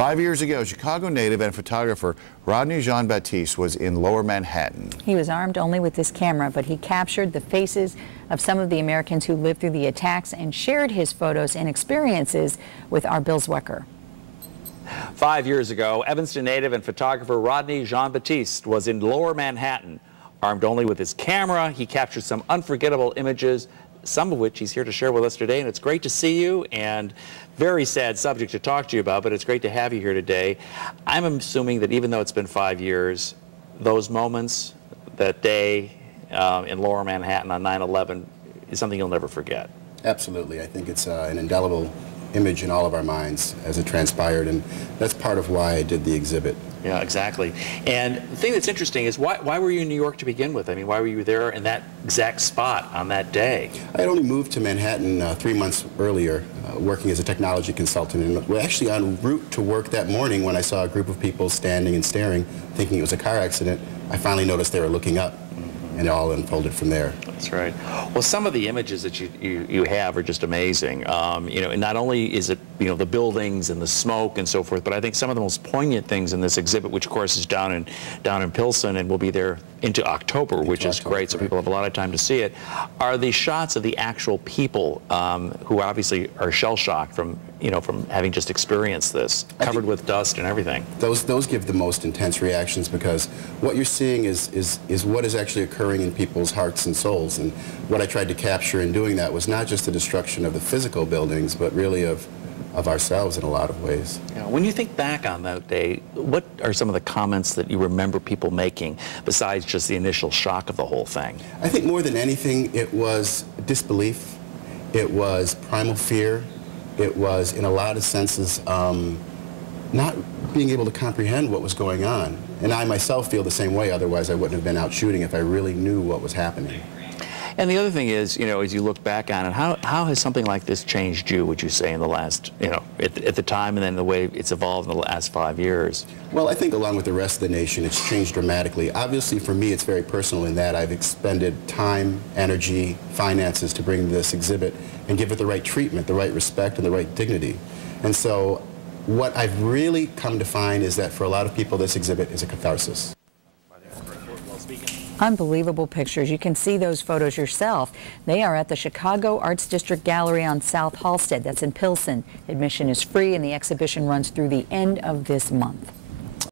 5 years ago, Chicago native and photographer Rodney Jean-Baptiste was in Lower Manhattan. He was armed only with this camera, but he captured the faces of some of the Americans who lived through the attacks and shared his photos and experiences with our Bill Zwecker. 5 years ago, Evanston native and photographer Rodney Jean-Baptiste was in Lower Manhattan. Armed only with his camera, he captured some unforgettable images, some of which he's here to share with us today. And it's great to see you, and very sad subject to talk to you about, but it's great to have you here today. I'm assuming that even though it's been 5 years, those moments, that day in Lower Manhattan on 9/11 is something you'll never forget. Absolutely. I think it's an indelible image in all of our minds as it transpired, and that's part of why I did the exhibit. Yeah, exactly. And the thing that's interesting is why were you in New York to begin with? I mean, why were you there in that exact spot on that day? I had only moved to Manhattan 3 months earlier, working as a technology consultant, and we're actually en route to work that morning when I saw a group of people standing and staring, thinking it was a car accident. I finally noticed they were looking up, and it all unfolded from there. That's right. Well, some of the images that you have are just amazing. You know, and not only is it, you know, the buildings and the smoke and so forth, but I think some of the most poignant things in this exhibit, which of course is down in Pilsen and will be there into October, which is great, so people have a lot of time to see it, are the shots of the actual people who obviously are shell-shocked from, you know, from having just experienced this, covered with dust and everything. Those give the most intense reactions, because what you're seeing is what is actually occurring in people's hearts and souls. And what I tried to capture in doing that was not just the destruction of the physical buildings, but really of ourselves in a lot of ways. Yeah, when you think back on that day, what are some of the comments that you remember people making besides just the initial shock of the whole thing? I think more than anything, it was disbelief, it was primal fear, it was, in a lot of senses, not being able to comprehend what was going on. And I myself feel the same way, otherwise I wouldn't have been out shooting if I really knew what was happening. And the other thing is, you know, as you look back on it, how has something like this changed you, would you say, in the last, you know, at the time and then the way it's evolved in the last 5 years? Well, I think along with the rest of the nation, it's changed dramatically. Obviously, for me, it's very personal in that I've expended time, energy, finances to bring this exhibit and give it the right treatment, the right respect, and the right dignity. And so what I've really come to find is that for a lot of people, this exhibit is a catharsis. Unbelievable pictures. You can see those photos yourself. They are at the Chicago Arts District Gallery on South Halsted. That's in Pilsen. Admission is free, and the exhibition runs through the end of this month.